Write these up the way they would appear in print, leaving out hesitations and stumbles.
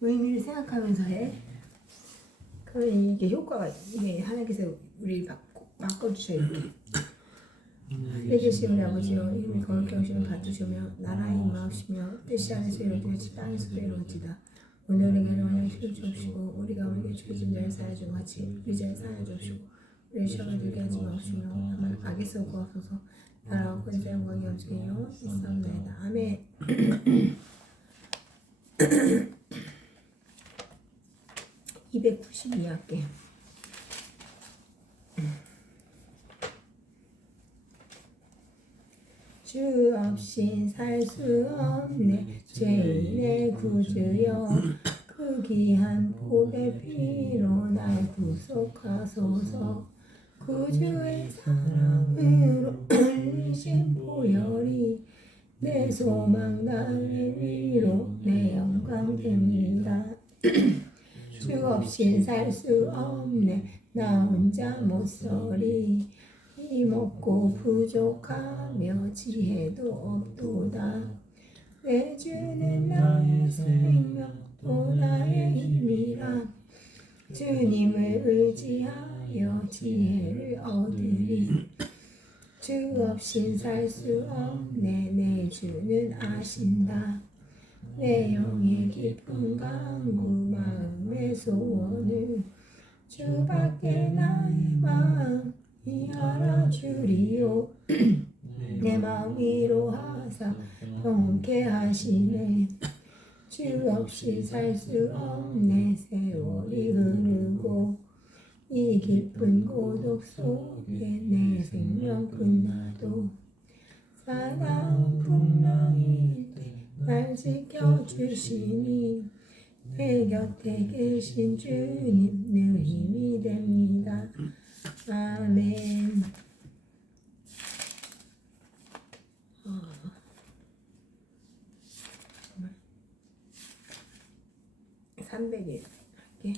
의미를 생각하면서 해. 그러면 이게 효과가 이게 하나님께서 우리 바꿔주셔요. 이렇게. 해주시오니 아버지여 이름이 거룩히 여기시는 받으시며 나라의 임하옵시며 뜻이 안에서 이루어지듯이 땅에서도 이루어지다. 오늘에게 원하시를 주옵시고 우리가 우리에게 죄진 자를 사하여 준 같이 우리 죄를 사하여 주옵시고 우리를 시험에 들게 하지 마옵시며 다만 악에서 구하소서. 나라와 권세 영광이 없으며 있사옵나이다. 아멘. 292 할게요. 주 없인 살 수 없네 죄인의 구주여 그 귀한 복의 피로 날 구속하소서. 구주의 사랑으로 흘리신 보혈이 내 소망 나의 위로 내 영광 됩니다. 주 없인 살 수 없네 나 혼자 못 서리 힘없고 부족하며 지혜도 없도다. 내 주는 나의 생명 또 나의 힘이라 주님을 의지하여 지혜를 얻으리. 주 없인 살 수 없네 내 주는 아신다. 내 영의 깊은 강구 마음의 소원을 주밖에 나의 마음이 알아주리요. 내 마음 위로하사 평온케 하시네. 주 없이 살 수 없네 세월이 흐르고 이 깊은 고독 속에 내 생명 끝나도 사나운 풍랑일 때 날 지켜주시니 내 곁에 계신 주님 늘 힘이 됩니다. 아멘. 300일 할게.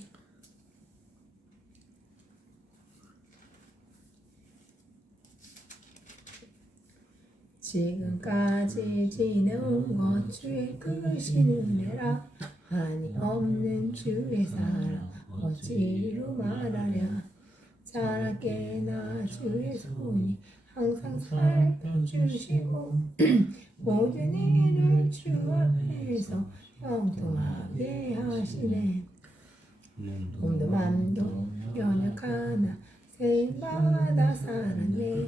지금까지 지내온 것 주의 크신 은혜라 한이 없는 주의 사랑 어찌로 말하랴. 자라게 나 주의 손이 항상 살펴주시고 모든 일을 주 앞에서 형통하게 하시네. 몸도 맘도 연약하나 세임받아 사랑해.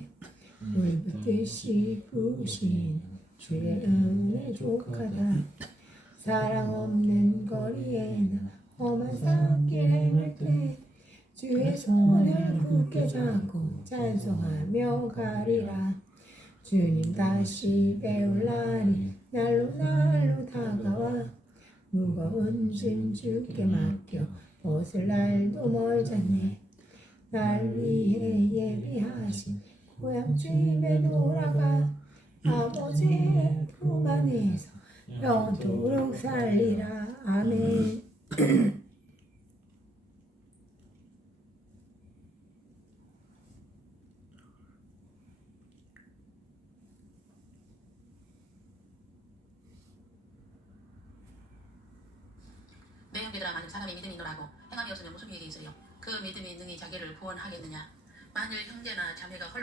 물붓듯이 부신 주의 은혜 족하다. 사랑 없는 거리에나 험한 산길 행할 때 주의 손을 굳게 잡고 찬송하며 가리라. 주님 다시 배울 날이 날로 다가와 무거운 짐 주께 맡겨 벗을 날도 멀잖네. 날 위해 예비하신 고향 집에 돌아가 아버지의 품 안에서 영원토록 살리라. 아멘. 내 형제들아 만일 사람이 믿음이 있노라고 행함이 없으면 무슨 유익이 있으리요. 그 믿음이 능히 자기를 구원하겠느냐. 만일 형제나 자매가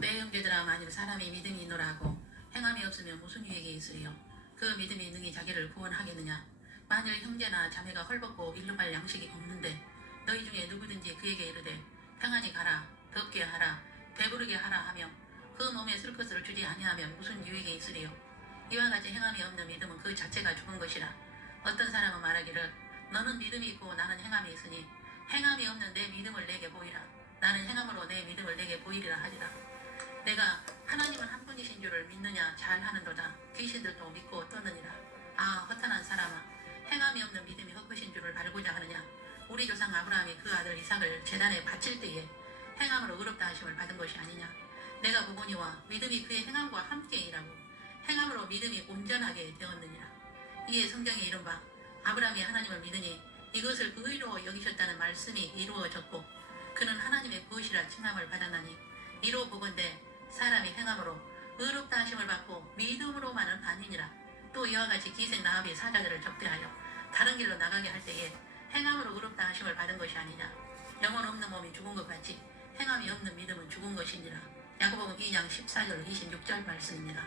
내 형제들아 만일 사람이 믿음이 있노라고 행함이 없으면 무슨 유익이 있으리요. 그 믿음이 능히 자기를 구원하겠느냐. 만일 형제나 자매가 헐벗고 일용할 양식이 없는데 너희 중에 누구든지 그에게 이르되 평안히 가라 덥게 하라 배부르게 하라 하며 그 몸에 쓸 것을 주지 아니하면 무슨 유익이 있으리요. 이와 같이 행함이 없는 믿음은 그 자체가 죽은 것이라. 어떤 사람은 말하기를 너는 믿음이 있고 나는 행함이 있으니 행함이 없는 내 믿음을 내게 보이라. 나는 행함으로 내 믿음을 내게 보이리라 하리라. 내가 하나님은 한 분이신 줄을 믿느냐 잘하는도다. 귀신들도 믿고 떠느니라. 아 허탄한 사람아 행함이 없는 믿음이 헛것인 줄을 알고자 하느냐. 우리 조상 아브라함이 그 아들 이삭을 제단에 바칠 때에 행함으로 의롭다 하심을 받은 것이 아니냐. 내가 보거니와 믿음이 그의 행함과 함께 일하고 행함으로 믿음이 온전하게 되었느니라. 이에 성경에 이른바 아브라함이 하나님을 믿으니 이것을 의로 여기셨다는 말씀이 이루어졌고 그는 하나님의 무엇이라 칭함을 받았나니 이로 보건대 사람이 행함으로 의롭다 하심을 받고 믿음으로만은 아니니라. 또 이와 같이 기생 라합이 사자들을 접대하여 바른 길로 나가게 할 때에 행함으로 의롭다 하심을 받은 것이 아니냐. 영혼 없는 몸이 죽은 것 같이 행함이 없는 믿음은 죽은 것이니라. 야고보서 2장 14절 26절 말씀입니다.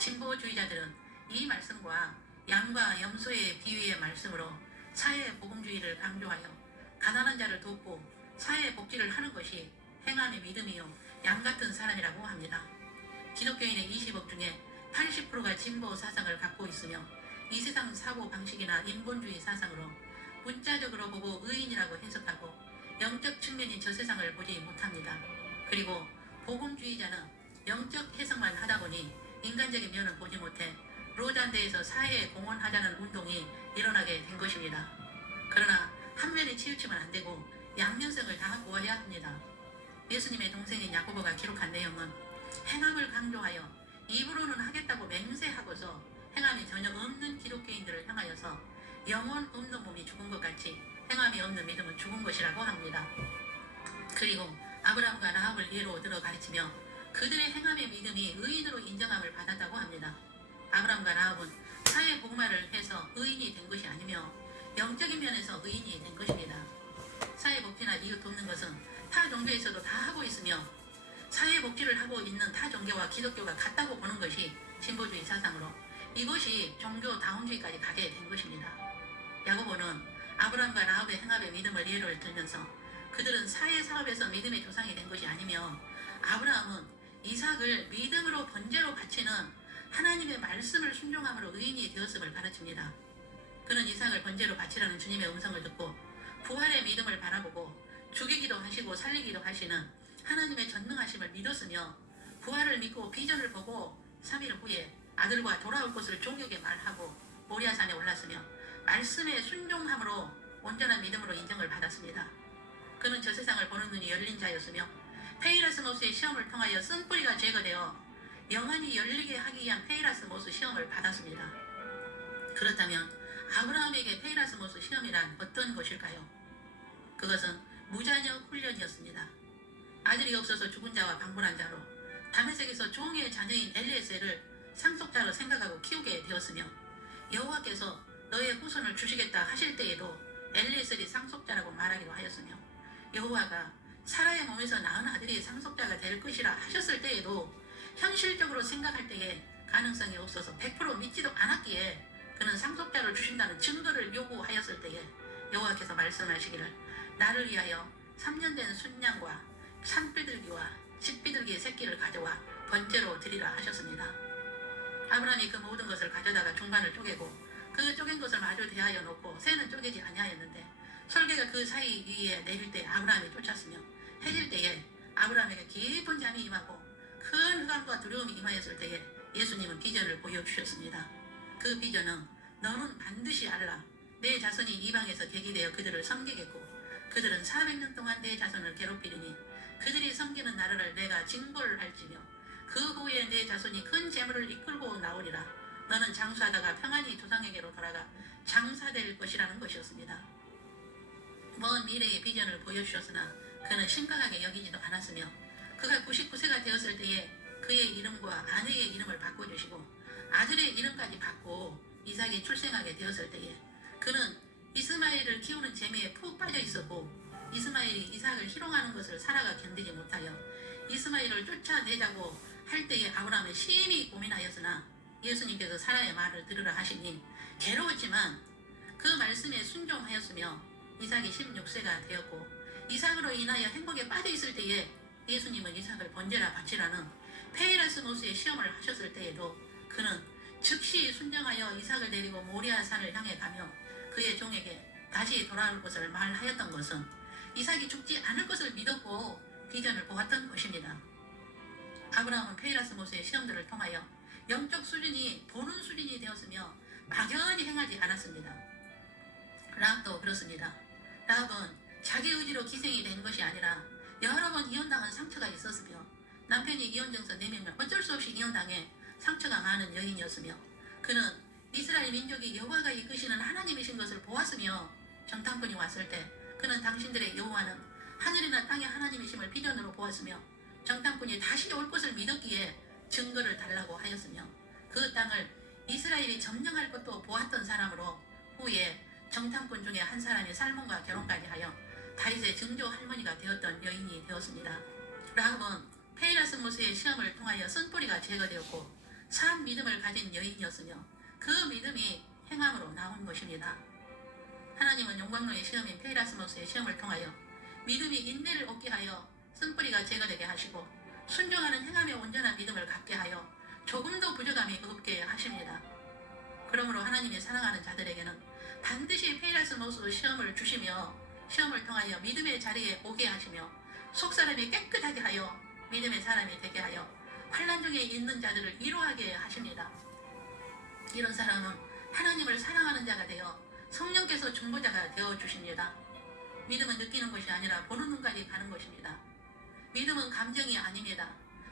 진보주의자들은 이 말씀과 양과 염소의 비유의 말씀으로 사회 복음주의를 강조하여 가난한 자를 돕고 사회 복지를 하는 것이 행함의 믿음이요 양 같은 사람이라고 합니다. 기독교인의 20억 중에 80%가 진보 사상을 갖고 있으며 이 세상 사고 방식이나 인본주의 사상으로 문자적으로 보고 의인이라고 해석하고 영적 측면인 저 세상을 보지 못합니다. 그리고 복음주의자는 영적 해석만 하다 보니 인간적인 면을 보지 못해 로잔대에서 사회에 공헌하자는 운동이 일어나게 된 것입니다. 그러나 한 면에 치우치면 안 되고 양면성을 다 구해야 합니다. 예수님의 동생인 야고보가 기록한 내용은 행함을 강조하여 입으로는 하겠다고 맹세하고서 행함이 전혀 없는 기독교인들을 향하여서 영혼 없는 몸이 죽은 것 같이 행함이 없는 믿음은 죽은 것이라고 합니다. 그리고 아브라함과 라합을 예로 들어 가르치며 그들의 행함의 믿음이 의인으로 인정함을 받았다고 합니다. 아브라함과 라합은 사회 복마를 해서 의인이 된 것이 아니며 영적인 면에서 의인이 된 것입니다. 사회 복지나 이웃 돕는 것은 타 종교에서도 다 하고 있으며 사회 복지를 하고 있는 타 종교와 기독교가 같다고 보는 것이 진보주의 사상으로 이것이 종교 다운주의까지 가게 된 것입니다. 야고보는 아브라함과 라합의 행함의 믿음을 예를 들면서 그들은 사회 사업에서 믿음의 조상이 된 것이 아니며 아브라함은 이삭을 믿음으로 번제로 바치는 하나님의 말씀을 순종함으로 의인이 되었음을 가르칩니다. 그는 이삭을 번제로 바치라는 주님의 음성을 듣고 부활의 믿음을 바라보고 죽이기도 하시고 살리기도 하시는 하나님의 전능하심을 믿었으며 부활을 믿고 비전을 보고 3일 후에 아들과 돌아올 것을 종에게 말하고 모리아산에 올랐으며 말씀에 순종함으로 온전한 믿음으로 인정을 받았습니다. 그는 저 세상을 보는 눈이 열린 자였으며 페이라스모스의 시험을 통하여 쓴뿌리가 제거되어 영안이 열리게 하기 위한 페이라스모스 시험을 받았습니다. 그렇다면 아브라함에게 페이라스모스 시험이란 어떤 것일까요? 그것은 무자녀 훈련이었습니다. 아들이 없어서 죽은 자와 방불한 자로 다메섹에서 종의 자녀인 엘리에셀을 상속자로 생각하고 키우게 되었으며 여호와께서 너의 후손을 주시겠다 하실 때에도 엘리에셀이 상속자라고 말하기도 하였으며 여호와가 사라의 몸에서 낳은 아들이 상속자가 될 것이라 하셨을 때에도 현실적으로 생각할 때에 가능성이 없어서 100% 믿지도 않았기에 그는 상속자를 주신다는 증거를 요구하였을 때에 여호와께서 말씀하시기를 나를 위하여 3년 된 순양과 산비둘기와 집비둘기의 새끼를 가져와 번제로 드리라 하셨습니다. 아브라함이 그 모든 것을 가져다가 중간을 쪼개고 그 쪼갠 것을 마주 대하여 놓고 새는 쪼개지 아니하였는데 설계가 그 사이 위에 내릴 때 아브라함이 쫓았으며 해질 때에 아브라함에게 깊은 잠이 임하고 큰 흑암과 두려움이 임하였을 때에 예수님은 비전을 보여주셨습니다. 그 비전은 너는 반드시 알라. 내 자손이 이방에서 계기되어 그들을 섬기겠고 그들은 400년 동안 내 자손을 괴롭히리니 그들이 섬기는 나라를 내가 징벌을 할지며 그 후에 내 자손이 큰 재물을 이끌고 나오리라. 너는 장수하다가 평안히 조상에게로 돌아가 장사될 것이라는 것이었습니다. 먼 미래의 비전을 보여주셨으나 그는 심각하게 여기지도 않았으며 그가 99세가 되었을 때에 그의 이름과 아내의 이름을 바꿔주시고 아들의 이름까지 바꾸고 이삭이 출생하게 되었을 때에 그는 이스마엘을 키우는 재미에 푹 빠져 있었고 이스마엘이 이삭을 희롱하는 것을 사라가 견디지 못하여 이스마엘을 쫓아내자고 할 때에 아브라함은 심히 고민하였으나 예수님께서 사라의 말을 들으라 하시니 괴로웠지만 그 말씀에 순종하였으며 이삭이 16세가 되었고 이삭으로 인하여 행복에 빠져 있을 때에 예수님은 이삭을 번제라 바치라는 페이라스모스의 시험을 하셨을 때에도 그는 즉시 순종하여 이삭을 데리고 모리아 산을 향해 가며 그의 종에게 다시 돌아올 것을 말하였던 것은 이삭이 죽지 않을 것을 믿었고 비전을 보았던 것입니다. 아브라함은 페이라스모스의 시험들을 통하여 영적 수준이 보는 수준이 되었으며 막연히 행하지 않았습니다. 라합도 그렇습니다. 라합은 자기 의지로 기생이 된 것이 아니라 여러 번 이혼당한 상처가 있었으며 남편이 이혼증서 내밀면 어쩔 수 없이 이혼당해 상처가 많은 여인이었으며 그는 이스라엘 민족이 여호와가 이끄시는 하나님이신 것을 보았으며 정탐꾼이 왔을 때 그는 당신들의 여호와는 하늘이나 땅의 하나님이심을 비전으로 보았으며 정탐꾼이 다시 올 것을 믿었기에 증거를 달라고 하였으며 그 땅을 이스라엘이 점령할 것도 보았던 사람으로 후에 중에 한 사람이 살몬과 결혼까지 하여 다윗의 증조 할머니가 되었던 여인이 되었습니다. 라합은 페이라스모스의 시험을 통하여 쓴뿌리가 제거되었고 산 믿음을 가진 여인이었으며 그 믿음이 행함으로 나온 것입니다. 하나님은 용광로의 시험인 페이라스모스의 시험을 통하여 믿음이 인내를 얻게 하여 쓴뿌리가 제거되게 하시고 순종하는 행함의 온전한 믿음을 갖게 하여 조금도 부족함이 없게 하십니다. 그러므로 하나님이 사랑하는 자들에게는 반드시 페이라스모스 시험을 주시며 시험을 통하여 믿음의 자리에 오게 하시며 속사람이 깨끗하게 하여 믿음의 사람이 되게 하여 환난 중에 있는 자들을 위로하게 하십니다. 이런 사람은 하나님을 사랑하는 자가 되어 성령께서 중보자가 되어 주십니다. 믿음은 느끼는 것이 아니라 보는 눈까지 가는 것입니다. 믿음은 감정이 아닙니다.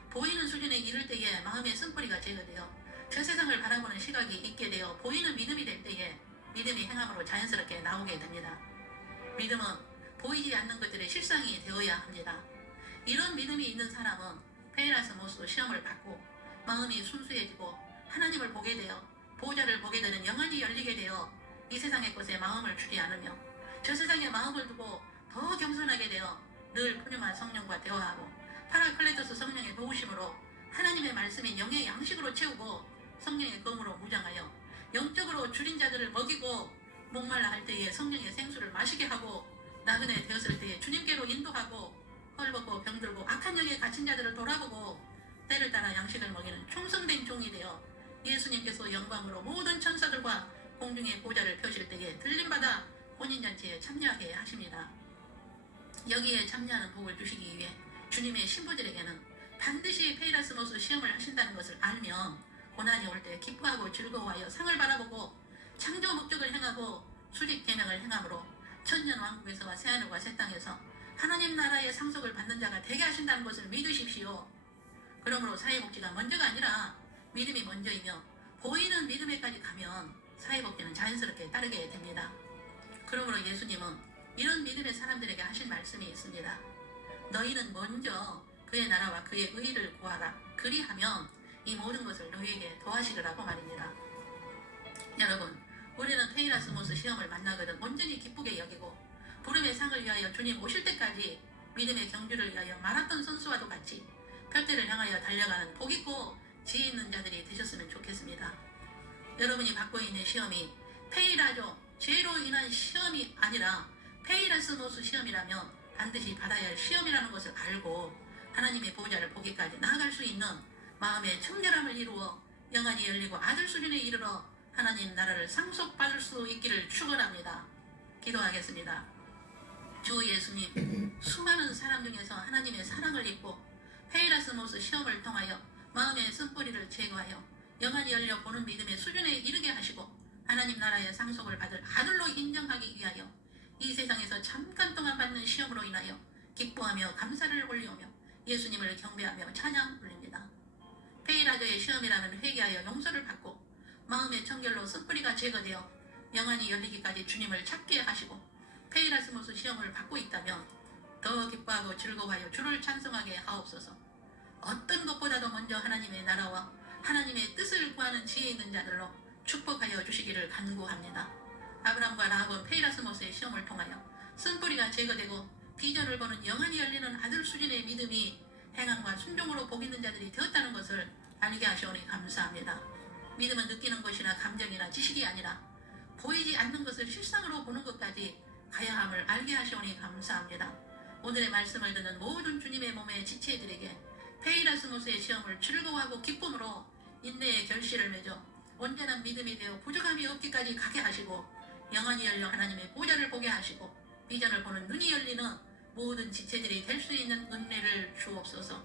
보이는 수준에 이를 때에 마음의 쓴뿌리가 제거되어 저 세상을 바라보는 시각이 있게 되어 보이는 믿음이 될 때에 믿음이 행함으로 자연스럽게 나오게 됩니다. 믿음은 보이지 않는 것들의 실상이 되어야 합니다. 이런 믿음이 있는 사람은 페이라스모스 시험을 받고 마음이 순수해지고 하나님을 보게 되어 보호자를 보게 되는 영안이 열리게 되어 이 세상의 것에 마음을 주지 않으며 저 세상에 마음을 두고 더 겸손하게 되어 늘 푸념한 성령과 대화하고 파라클레토스 성령의 도우심으로 하나님의 말씀인 영의 양식으로 채우고 성령의 검으로 무장하여 영적으로 줄인 자들을 먹이고 목말라 할 때에 성령의 생수를 마시게 하고 나그네 되었을 때에 주님께로 인도하고 헐벗고 병들고 악한 영에 갇힌 자들을 돌아보고 때를 따라 양식을 먹이는 충성된 종이 되어 예수님께서 영광으로 모든 천사들과 공중의 보좌를 펴실 때에 들림받아 혼인잔치에 참여하게 하십니다. 여기에 참여하는 복을 주시기 위해 주님의 신부들에게는 반드시 페이라스모스 시험을 하신다는 것을 알면 고난이 올 때 기뻐하고 즐거워하여 상을 바라보고 창조 목적을 행하고 수직 계명을 행함으로 천년 왕국에서와 새하늘과 새 땅에서 하나님 나라의 상속을 받는 자가 되게 하신다는 것을 믿으십시오. 그러므로 사회복지가 먼저가 아니라 믿음이 먼저이며 보이는 믿음에까지 가면 사회복지는 자연스럽게 따르게 됩니다. 그러므로 예수님은 이런 믿음의 사람들에게 하신 말씀이 있습니다. 너희는 먼저 그의 나라와 그의 의를 구하라. 그리하면 이 모든 것을 너희에게 더하시리라고 말입니다. 여러분, 우리는 페이라스모스 시험을 만나거든 온전히 기쁘게 여기고 부름의 상을 위하여 주님 오실 때까지 믿음의 경주를 위하여 마라톤 선수와도 같이 별대를 향하여 달려가는 복있고 지혜 있는 자들이 되셨으면 좋겠습니다. 여러분이 받고 있는 시험이 페이라죠. 죄로 인한 시험이 아니라 페이라스모스 시험이라면 반드시 받아야 할 시험이라는 것을 알고 하나님의 보호자를 보기까지 나아갈 수 있는 마음의 청결함을 이루어 영안이 열리고 아들 수준에 이르러 하나님 나라를 상속받을 수 있기를 축원합니다. 기도하겠습니다. 주 예수님, 수많은 사람 중에서 하나님의 사랑을 입고 페이라스모스 시험을 통하여 마음의 쓴뿌리를 제거하여 영안이 열려 보는 믿음의 수준에 이르게 하시고 하나님 나라의 상속을 받을 아들로 인정하기 위하여 이 세상에서 잠깐 동안 받는 시험으로 인하여 기뻐하며 감사를 올리오며 예수님을 경배하며 찬양 올립니다. 페이라저의 시험이라는 회개하여 용서를 받고 마음의 청결로 쓴뿌리가 제거되어 영안이 열리기까지 주님을 찾게 하시고 페이라스모스 시험을 받고 있다면 더 기뻐하고 즐거워하여 주를 찬송하게 하옵소서. 어떤 것보다도 먼저 하나님의 나라와 하나님의 뜻을 구하는 지혜 있는 자들로 축복하여 주시기를 간구합니다. 아브람과 라합은 페이라스모스의 시험을 통하여 쓴뿌리가 제거되고 비전을 보는 영안이 열리는 아들 수준의 믿음이 행함과 순종으로 복 있는 자들이 되었다는 것을 알게 하시오니 감사합니다. 믿음은 느끼는 것이나 감정이나 지식이 아니라 보이지 않는 것을 실상으로 보는 것까지 가야 함을 알게 하시오니 감사합니다. 오늘의 말씀을 듣는 모든 주님의 몸의 지체들에게 페이라스모스의 시험을 즐거워하고 기쁨으로 인내의 결실을 맺어 온전한 믿음이 되어 부족함이 없기까지 가게 하시고 영안이 열려 하나님의 보좌를 보게 하시고 비전을 보는 눈이 열리는 모든 지체들이 될 수 있는 은혜를 주옵소서.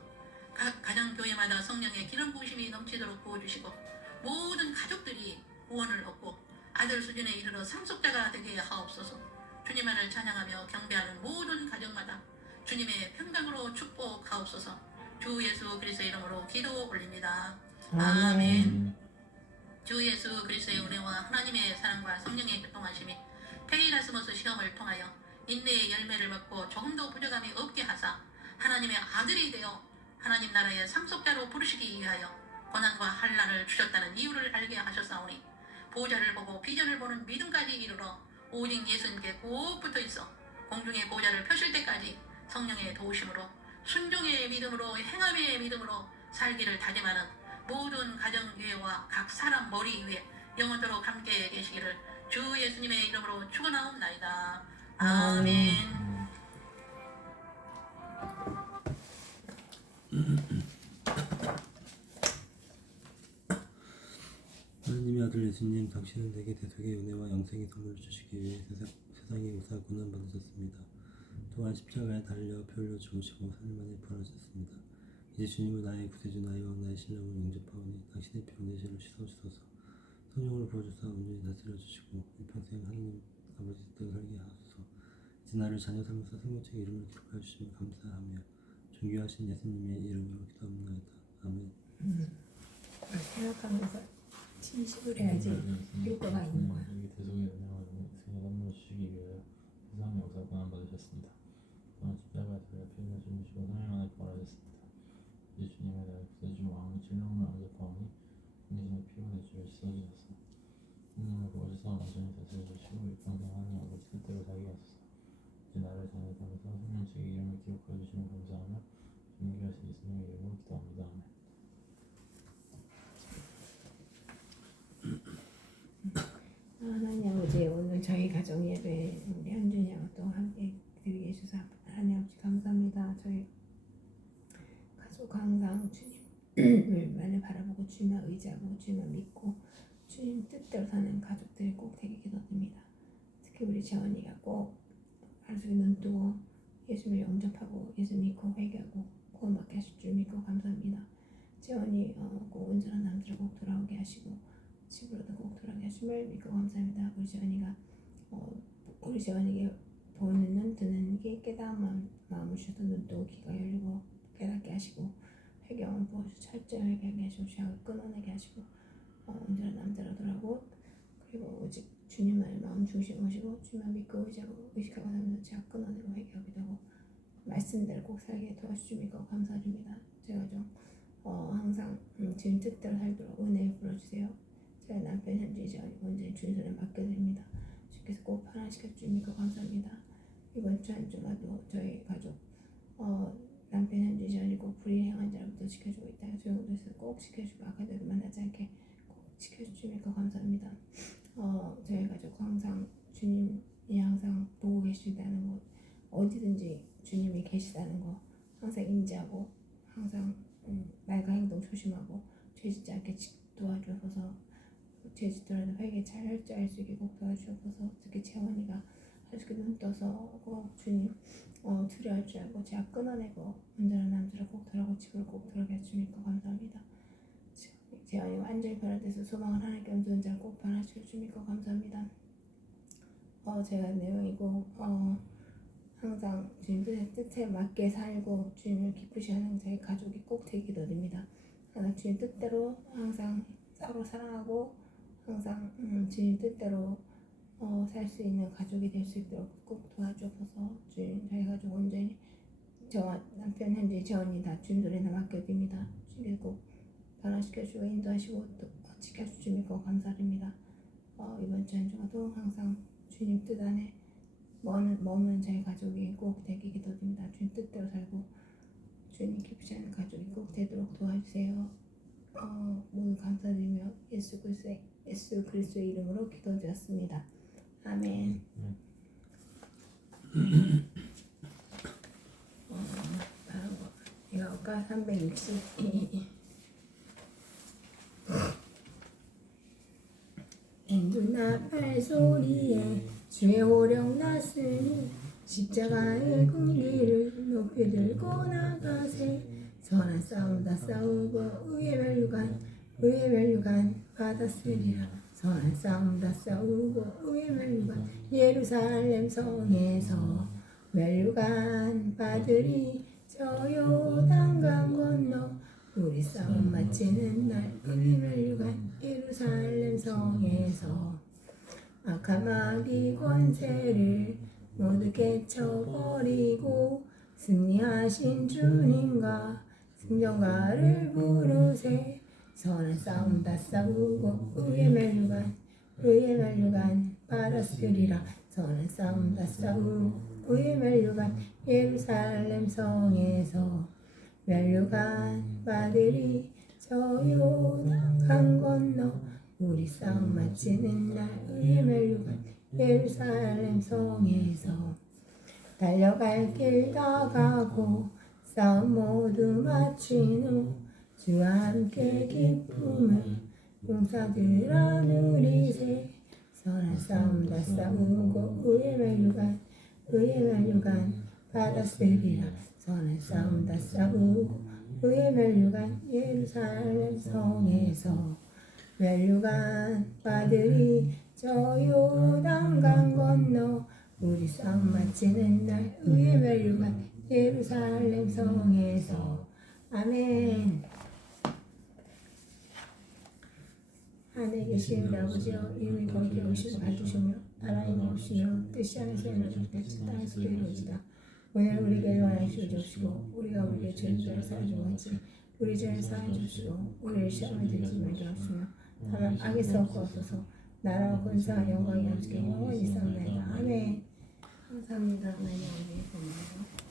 각 가정교회마다 성령의 기름 부으심이 넘치도록 부어주시고 모든 가족들이 구원을 얻고 아들 수준에 이르러 상속자가 되게 하옵소서. 주님만을 찬양하며 경배하는 모든 가정마다 주님의 평강으로 축복하옵소서. 주 예수 그리스도의 이름으로 기도 올립니다. 아멘. 주 예수 그리스도의 은혜와 하나님의 사랑과 성령의 교통하심이 페이라스모스 시험을 통하여 인내의 열매를 먹고 조금도 부족함이 없게 하사 하나님의 아들이 되어 하나님 나라의 상속자로 부르시기 위하여 고난과 환난을 주셨다는 이유를 알게 하셨사오니 보좌를 보고 비전을 보는 믿음까지 이르러 오직 예수님께 꼭 붙어 있어 공중의 보좌를 펴실 때까지 성령의 도우심으로 순종의 믿음으로 행함의 믿음으로 살기를 다짐하는 모든 가정교회와 각 사람 머리 위에 영원토록 함께 계시기를 주 예수님의 이름으로 축원하옵나이다. 아멘. 하나님의 아들 예수님, 당신은 내게 대속의 은혜와 영생의 선물을 주시기 위해 세상의 의사 고난받으셨습니다. 또한 십자가에 달려 피 흘려 죽으시고 3일 만에 부활하셨습니다. 이제 주님은 나의 구세주, 나의 왕, 나의 신랑을 영접하오니 당신의 피로 내 죄를 씻어주소서. 성령으로 부어주사 온전히 다스려 주시고 일평생 하나님 아버지 뜻대로 살게 하소서. 이제 나를 자녀 삼으사 생명책의 이름을 기록하여 주시며 감사하며 존귀하신 예수님의 이름으로 기도합니다. 아멘. 생각하면서 진식을 해야지 효과가 있는 거야. 이 대속의 은혜와 생의 선물을 주시기 위하여 세상의 의사 고난받으셨습니다. 또한 십자가에 달려 피 흘려 죽으시고 3일 만에 부활하셨습니다. 이제 주님의 나의 구세주 왕 신령을 영접하오니 당신의 피로 내 죄를 씻어주소서. 성령을 부어주사 완전히 다스려 주시고 일평생 하나님 아버지 뜻대로 살게 하소서. 이제 나를 자녀 삼아서 생명책의 이름을 기록하여 주시면 감사하며 존귀하신 예수님의 이름으로 기도합니다. 아멘. 하나님 아버지, 오늘 저희 가정 예배 우리 현준이하고 또 함께 드리게 해주셔서 하나님 아버지 감사합니다. 저희 가족 항상 주님을 바라보고 주님만 의지하고 주님만 믿고 주님 뜻대로 사는 가족들이 꼭 되게 기도드립니다. 특히 우리 재원이가 꼭 하루속에 눈 뜨고 예수님을 영접하고 예수 믿고 회개하고 구원받게 하실 줄 믿고 감사합니다. 재원이 꼭 온전한 남자를 꼭 돌아오게 하시고 집으로도 꼭 돌아오게 하심을 믿고 감사합니다. 우리 재원이가 우리 재원에게 보이는 눈 뜨는 게 깨달은 마음을 주셔서 눈도 귀가 열리고 깨닫게 하시고 회개함을 보여주셔서 철저히 회개하게 하시고 죄악을 끊어내게 하시고 온전한 남자로 돌아오고 그리고 오직 주님만을 마음 중심으로 모시고 주님만 믿고 의지하고 의식하고 살면서 죄악 끊어내고 회개하기도 하고 말씀대로 꼭 살게 도와주시고 믿고 감사드립니다. 제가 좀 항상 주님 뜻대로 살도록 은혜 불어주세요. 저희 남편 현주이 재원이 온전히 주님 손에 맡겨드립니다. 주께서 꼭 편안시켜 주님 믿고 감사합니다. 이번 주 한 주마도 저희 가족 남편 현주이 재원이 꼭 불의행한 자로부터 지켜주고 있다가 조용도에서 꼭 지켜주고 악하들을 만나지 않게 꼭 지켜주님 믿고 감사합니다. 저희 가족 항상 주님이 항상 보고 계시다는 것, 어디든지 주님이 계시다는 거 항상 인지하고 항상 말과 행동 조심하고 죄짓지 않게 도와주셔서 죄짓더라도 회개 잘 할 수 있게 꼭 도와주셔서 특히 재원이가 하루속에 눈 떠서 꼭 주님 두려워할 줄 알고 죄악 끊어내고 온전한 남자로 꼭 돌아오고 집으로 꼭 돌아게 해주님 믿고 감사합니다. 재원이가 완전히 변화돼서 소망을 하나님께 얹은 자를 꼭 변화시켜 주님 믿고 감사합니다. 제가 내용이고 항상 주님 뜻에 맞게 살고 주님을 기쁘시 하는 저희 가족이 꼭 되기도 드립니다. 항상 주님 뜻대로 항상 서로 사랑하고 항상 주님 뜻대로 살 수 있는 가족이 될 수 있도록 꼭 도와주셔서 주님 저희 가족 온전히 저와 남편 현재 재원이 다 주님 손에 맡겨드립니다. 주님 꼭 변화시켜주고 인도하시고 또 지켜주시고 믿고 감사드립니다. 이번 주 한 주간도 항상 주님 뜻 안에 머무는 저희 가족이 꼭 되게 기도드립니다. 주님 뜻대로 살고 주님 기쁘시 하는 가족이 꼭 되도록 도와주세요. 모두 감사드리며 예수 그리스도의 이름으로 기도드렸습니다. 아멘. 다음 거 이거 아까 362 눈나 팔소리에 주의 호령 났으니 십자가의 군기를 높이 들고 나가세. 선한 싸움 다 싸우고 의의 멸류관 받았으리라. 선한 싸움 다 싸우고 의의 멸류관 예루살렘 성에서 멸류관 받으리. 저 요단강 건너 우리 싸움 마치는 날 의의 멸류관 예루살렘 성에서 악한 마귀 권세를 모두 깨쳐버리고 승리하신 주님과 승전가를 부르세. 선한 싸움 다 싸우고 의의 멸류관 받았으리라. 선한 싸움 다 싸우고 의의 멸류관 예루살렘 성에서 멸류관 받으리. 저 요단 강 건너 우리 싸움 마치는 날 의의 멸류관 예루살렘 성에서 달려갈 길 다 가고 싸움 모두 마친 후 주와 함께 기쁨을 용사들아 누리세. 선한 싸움 다 싸우고 의의 멸류관 받았으리라. 선한 싸움 다 싸우고 의의 멸류관 예루살렘 성에서 멸류관 받으리. 저 요단강 건너 우리 싸움 마치는 날 의의 멸류관 예루살렘 성에서. 아멘. 하늘에 계신 우리 아버지여, 이름이 거룩히 여기시고 받으시며 나라의 마옵시며 뜻이 하늘에서 이루어지듯이 땅에서도 이루어지다. 오늘 우리에게 일용할 양식을 주옵시고 우리가 우리에게 죄를 사하여 같이 우리 죄를 사하여 주시고 우리를 시험에 들지 말게 하시며 다만 악에서 구하소서. 나라와 권세와 영광이 아버지께 영원히 있사옵나이다. 아멘. 감사합니다. 하나님 아버지.